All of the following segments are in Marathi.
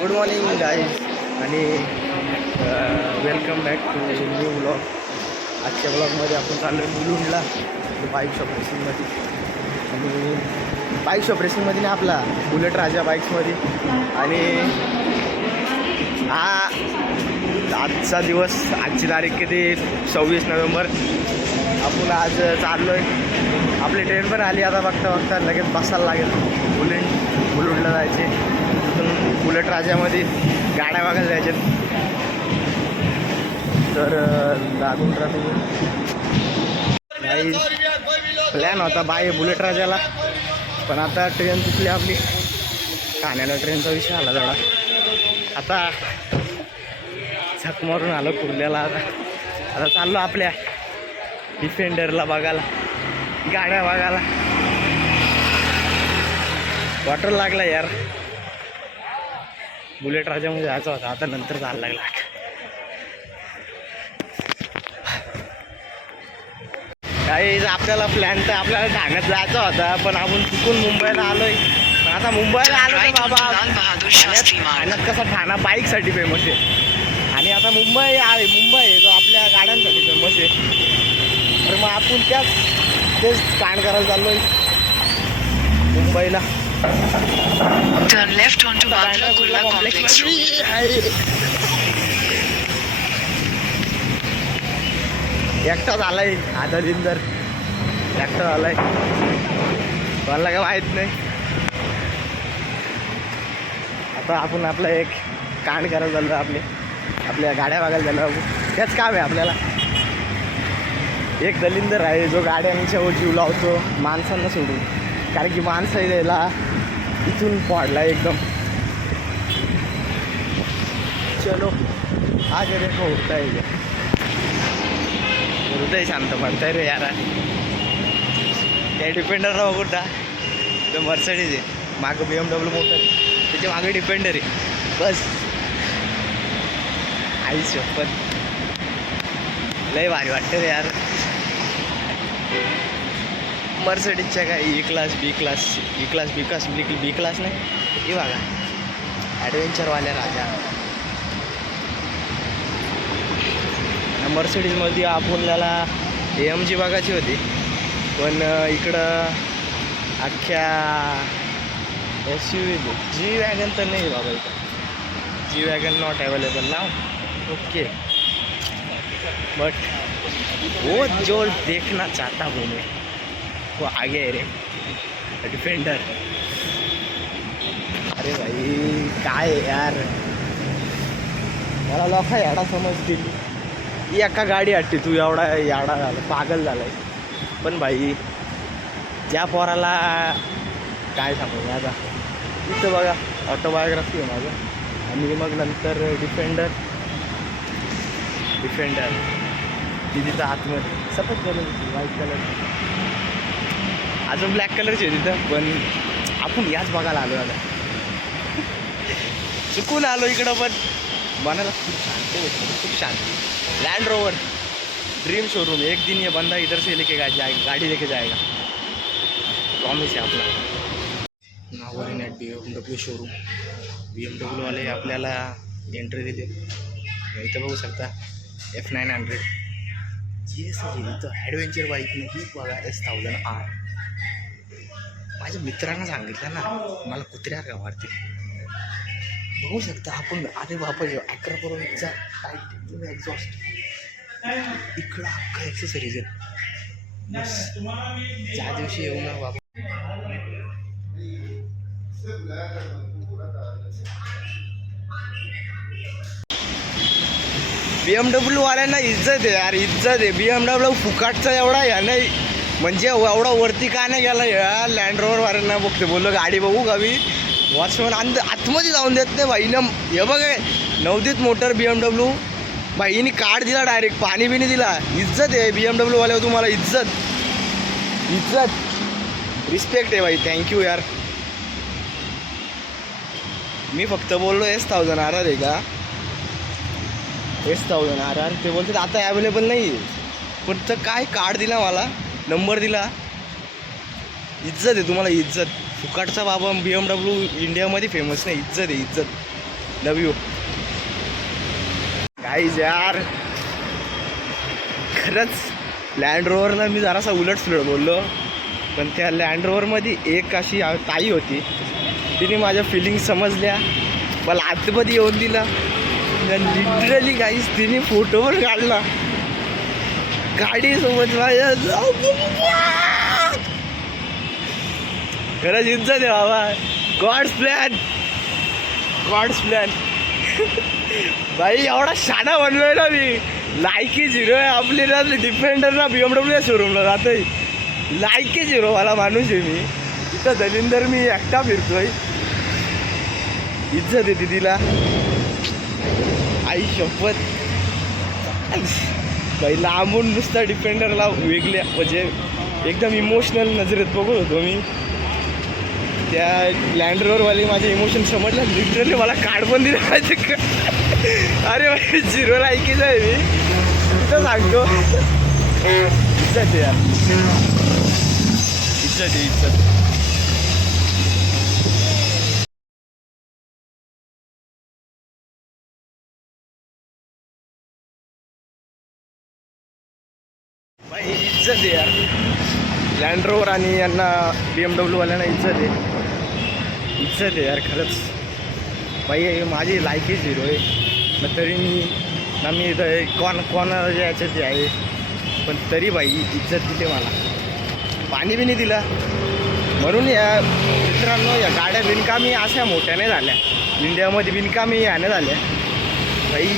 गुड मॉर्निंग गाईज आणि welcome back to new blog. आजच्या ब्लॉगमध्ये आपण चाललो आहे मुलुंडला बाईक शॉप रेसिंगमध्ये. आणि बाईक शॉप रेसिंगमध्ये नाही, आपला बुलेट राजा बाईक्समध्ये. आणि आजचा दिवस, आजची तारीख किती 26 नोव्हेंबर. आपण आज चाललो आहे, आपली ट्रेन पण आली. आता बघता लगेच बसायला लागेल. मुलुंडला जायचे. तिथून बुलेट राजामध्ये गाड्या बघायला जायचे. तर लागून राहतो. प्लॅन होता बुलेट राजाला, पण आता ट्रेन चुकली आपली. ठाण्याला ट्रेनचा विषय आला जरा. आता झक मारून आलो कुर्ल्याला. आता चाललो आपल्या डिफेंडरला बघायला, गाड्या बघायला. वॉटर लागला यार. बुलेट राजामध्ये जायचा होता, आता नंतर जायला लागला. काही आपल्याला प्लॅन तर आपल्याला ठाण्यात जायचा होता, पण आपण चुकून मुंबईला आलोय. पण आता मुंबईला आलो तर बाबा, ठाण्यात कसा ठाणा बाईकसाठी फेमस आहे. आणि आता मुंबई आहे तो आपल्या गाड्यांसाठी फेमस आहे. तर मग आपण तेच कांड करायला चाललोय मुंबईला. Turn left onto Bandra Kurla Complex Road. एकटा झालाय आता दिनदर, एकटा झालाय. मला काय माहीत नाही. आता आपण आपला एक कांड करायला चाललो. आपल्या गाड्या बघायला चाललो. त्याच काम आहे आपल्याला. एक दलिंदर आहे जो गाड्यांच्या जीव लावतो माणसांना सोडून. कारण की माणसं द्यायला इथून पडला एकदम. चलो आज देखो होता है. हृदय शांत पडतंय रे यार. त्या डिफेंडरला बघू ना, तो मर्सिडीज आहे. मागं BMW मोटर, त्याच्या मागे डिफेंडर आहे. बस आई शपथ, लय भारी वाटतं रे यार. मर्सिडीजच्या काय E क्लास B क्लास नाही, हे बघा ॲडव्हेंचरवाल्या राजा. मर्सिडीजमध्ये आपल्याला AMG बघायची होती, पण इकडं अख्ख्या SUV G वॅगन तर नाही बाबा. इथं G वॅगन नॉट अवेलेबल ना. ओके, बट वो जो देखना चाहता हूँ मैं वो आगे है रे, डिफेंडर. अरे भाई काय यार, मला लोक याडा समजतील. एका गाडी हट्टी तू एवढा याडा झाला, पागल झालाय. पण भाई ज्या पोराला काय सांगू मी आता. इथं बघा ऑटोबायोग्राफी आहे माझं. आणि मग नंतर डिफेंडर ती तिथं आतमध्ये सफेद कलर, व्हाईट कलर, अजून ब्लॅक कलरची आहे तिथं. पण आपण याच बघायला आलो. आता चुकून आलो इकडं, पण मनाला खूप शांती. Land Rover dream showroom. एक दिन ये बंदा इधर से लेके जाएगा, गाड़ी लेके जाएगा, प्रॉमिस आहे आपला. Nagori BMW showroom. BMW वाले आपल्याला एंट्री देते. इथं बघू शकता F900. ये सगळी इथं ॲडव्हेंचर बाईक नाही बघा. S1000R. माझ्या मित्रांना सांगितलं ना, मला कुत्र्या गावावरती बघू शकता आपण. अरे बापा, 11 करोडचा टाईट एक्झॉस्ट. इकडं अख्खा एक्सेसरीज आहे. बस ज्या दिवशी येऊ ना बाबा. BMW वाल्यांना इज्जत आहे यार, इज्जत आहे. BMW फुकाटचा एवढा या नाही, म्हणजे एवढा वरती का नाही गेला या लँड रोवर वाल्यांना. बघते बोललो गाडी बघू गावी, वॉचमॅन आतमध्ये जाऊन देत नाही भाईनं. हे बघ नवदीत मोटर BMW भाईनी कार्ड दिला, डायरेक्ट पाणी बिनी दिला. इज्जत आहे BMW वाल्यावर तुम्हाला, इज्जत रिस्पेक्ट आहे भाई. थँक्यू यार. मी फक्त बोललो S1000R आहे का, S1000R. ते बोलतात आता अवेलेबल नाही. पण तर काय कार्ड दिला मला, नंबर दिला. इज्जत आहे तुम्हाला, इज्जत. फुकाटचा बाबा BMW इंडियामध्ये फेमस नाही. इज्जत आहे, इज्जत. लव यू गाईज यार. खरंच लँड रोवरला मी जरासा उलटसुलट बोललो, पण त्या लँड रोवरमध्ये एक अशी ताई होती, तिने माझ्या फिलिंग्स समजल्या, मला आतमध्ये येऊन दिला. लिटरली गाईज तिने फोटो पण काढला गाडीसोबत माझ्या. खरंच इज्जत आहे बाबा. गॉड्स प्लॅन भाई. एवढा शाणा बनलोय ना मी. लायकी झिरो आहे आपली ना. डिफेंडर ना BMW शोरूमला जातोय. लायकी झिरो वाला माणूस आहे मी. इथं दलिंदर मी एकटा फिरतोय. इज्जत आहे तिला. आई शपथ भाई. लांबून नुसता डिफेंडरला वेगळ्या म्हणजे एकदम इमोशनल नजरेत बघत होतो मी. त्या लँड रोवरवाले माझे इमोशन समजलं. लिटरली मला कार्ड पण दिलं पाहिजे का. अरे भाई झिरो लायकीच आहे मी. तिथं सांगतो इज्जत आहे यार. इज्जत. भाई इज्जत आहे यार. लँड रोवर आणि यांना BMW वाल्यांना इज्जत आहे यार. खरंच भाई माझी लायकी झिरो आहे. मग तरी मी इथं कोणाला याच्यात आहे, पण तरी भाई इज्जत दिली मला. पाणी बी नाही दिलं. म्हणून या मित्रांनो या गाड्या बिनकामी अशा मोठ्या नाही झाल्या. इंडियामध्ये बिनकामी याने झाल्या भाई.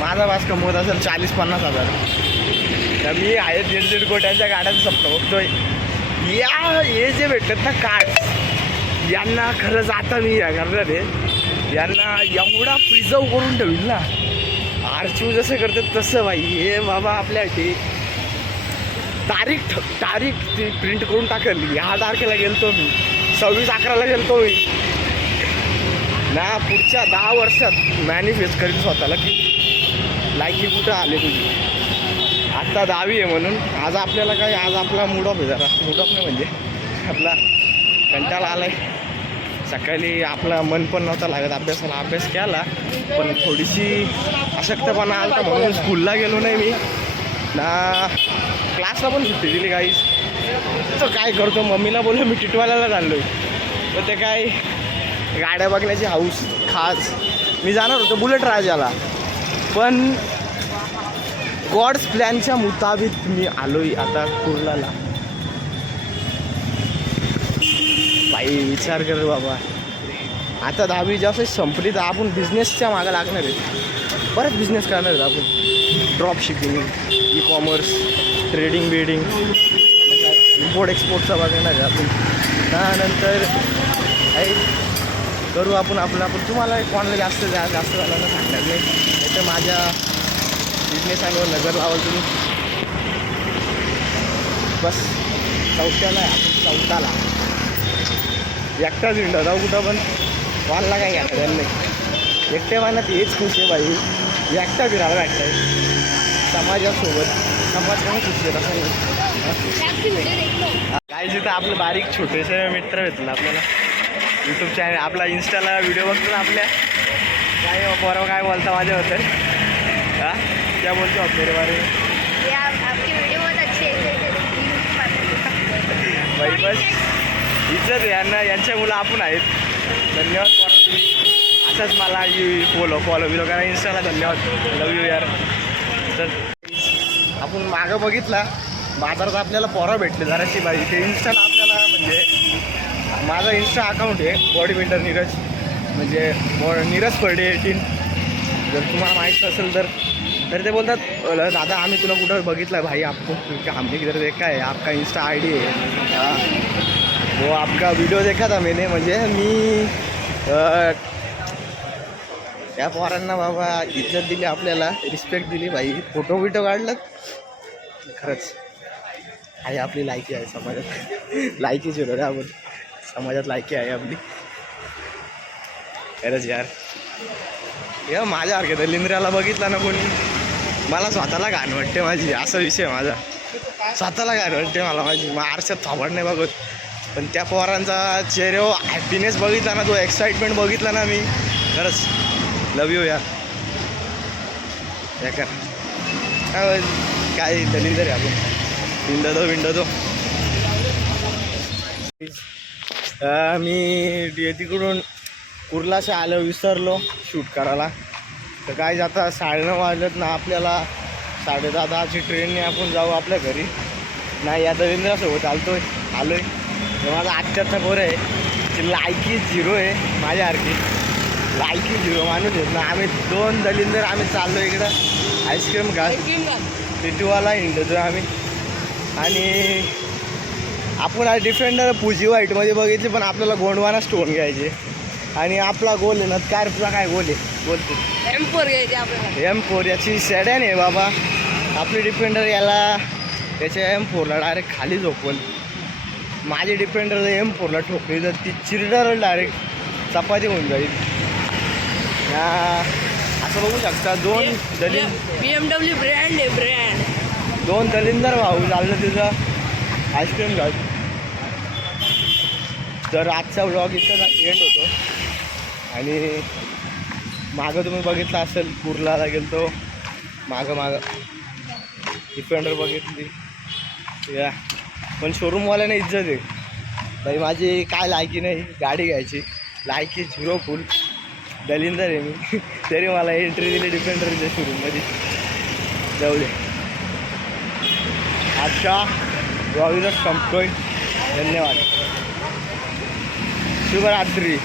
माझा वास कमवत असेल 40-50 हजार. तर मी आहे 1.5 कोट्यांच्या गाड्यांचं स्वप्न बघतोय. हे जे भेटतात ना कार्ड, यांना खरंच आता मी या करणार आहे. यांना एवढा प्रिझर्व करून ठेवील ना. आर्चिव जसं करतात तसं भाई. हे बाबा आपल्यासाठी तारीख ती प्रिंट करून टाकेल. ह्या तारखेला गेलतो मी, 26/11ला गेलतो मी ना. पुढच्या 10 वर्षात मॅनिफेस्ट करीन स्वतःला की लायकी कुठं आले तुझी. आत्ता 10वी आहे म्हणून आज आपल्याला काय, आज आपला मूड ऑफ आहे. जरा मूड ऑफ नाही म्हणजे आपला कंटाळा आला आहे. सकाळी आपला मन पण नव्हता लागत अभ्यासाला. अभ्यास केला पण थोडीशी अशक्तपणा आला म्हणून स्कूलला गेलो नाही मी ना. क्लासला पण सुट्टी दिली गाईज. तर काय करतो, मम्मीला बोललो मी टिटवाल्याला चाललो आहे. तर ते काय गाड्या बघण्याची हाऊस खास. मी जाणार होतो बुलेट राजाला, पण गॉड्स प्लॅनच्या मुताबिक मी आलोय आता कुर्लाला. भाई विचार कर बाबा. आता 10वी जसं संपली तर आपण बिझनेसच्या मागं लागणार आहे. परत बिझनेस करणार आहेत आपण. Drop shipping, e-commerce, trading, import एक्सपोर्टचा बघणार आहे आपण. त्यानंतर काही करू आपण आपण. तुम्हाला कोणाला जास्त झालं ना सांगणार नाही. तर माझ्या बिझनेसांवर नजर लावाल तुम्ही. बस 4थ्याला आहे आपण. 4थाला एकटाच हिंडा जाऊ कुठं पण. वानला काय घ्या त्यांनी एकट्या वानात हेच खुश आहे भाई. एकटा फिरायला वाटतं समाजासोबत. समाज कोण खुश आहे काय. जिथं आपलं बारीक छोटेसे मित्र भेटलं आपल्याला. यूट्यूब चॅनल आपला इंस्टाला व्हिडिओ बघतो ना आपल्या. काय बरोबर काय बोलता माझ्याबद्दल. हां क्या बोलतो आप मेरे बारे में. आपकी वीडियो बहुत अच्छी है. भाई बस इज्जत आहे यांना. यांच्या मुलं आपण आहेत. धन्यवाद पोरा तुम्ही. असंच मला फॉलो बिलो करा इंस्टाला. धन्यवाद. लव यू यार. तर आपण मागं बघितला बाजारात आपल्याला पोरं भेटले जराशी बाई. ते इंस्टाला आपल्याला म्हणजे माझा इंस्टा अकाउंट आहे बॉडी बिल्डर नीरज. म्हणजे नीरज फर्डे 18. जर तुम्हाला माहीत असेल तर ते बोलतात दादा आम्ही तुला कुठं बघितलं भाई. आपको हमने किधर देखा है, आपका इंस्टा ID है. वो आपका वीडियो देखा था मैंने. म्हणजे मी या पोरांना बाबा इज्जत दिली आपल्याला. रिस्पेक्ट दिली भाई. फोटो काढलं. खरंच आहे आपली लायकी आहे समाजात. लायकीच होतं आपण समाजात. लायकी आहे आपली खरंच यार. या माझ्यासारख्या दलिंद्राला बघितला ना कोणी मला स्वतःला घाण वाटते माझी. असा विषय माझा. स्वतःला घाण वाटते मला माझी. मग आरशात थांबड नाही बघत. पण त्या पोरांचा चेहऱ्यावर हॅपीनेस बघितला ना, तो एक्साइटमेंट बघितला ना मी, खरंच लव यू यार. काय काय दलिंदर आहे आपण. विंडो मी तिकडून कुर्लाच्या आलो, विसरलो शूट करायला. तर काय जाता 9:30 वाजलेत ना, आपल्याला 10:30ची ट्रेनने आपण जाऊ आपल्या घरी. नाही या दलिंद्रासोबत आलोय. तर माझा आत्याचा पोर आहे, ती लायकी 0 आहे माझ्यासारखी. लायकी 0 माणूस आहेत ना. आम्ही 2 दलिंदर आम्ही चाललो इकडं आईस्क्रीम घाल टिटूवाला हिंडतो आम्ही. आणि आपण आज डिफेंडर पुजी व्हाईटमध्ये बघितली, पण आपल्याला गोंडवाना स्टोन घ्यायचे. आणि आपला गोल आहे ना, तुझा काय गोल आहे बोलतो M4 घ्यायचे आपल्याला. M4 याची सॅडॅन आहे बाबा. आपली डिफेंडर याला त्याच्या M4ला डायरेक्ट खाली झोपल. माझी डिफेंडर M4ला ठोकली तर ती चिरडर डायरेक्ट चपाती होऊन जाईल. असं बघू शकता 2 BMW ब्रँड आहे, ब्रँड. 2 दलिंदर भाऊ चाललं तिथं आईस्क्रीम घाल. तर आजचा व्लॉग इथं एंड होतो. आणि मागं तुम्ही बघितलं असेल कुर्लाला गेलतो, मागं डिफेंडर बघितली या. पण शोरूमवाल्याने इज्जत आहे बाई, माझी काय लायकी नाही गाडी घ्यायची. लायकी 0 फुल. दलिंदर आहे मी तरी मला एंट्री दिली डिफेंडरच्या शोरूममध्ये. जाऊ दे. आजच्या व्लॉग संपतोय. धन्यवाद. शुभरात्री.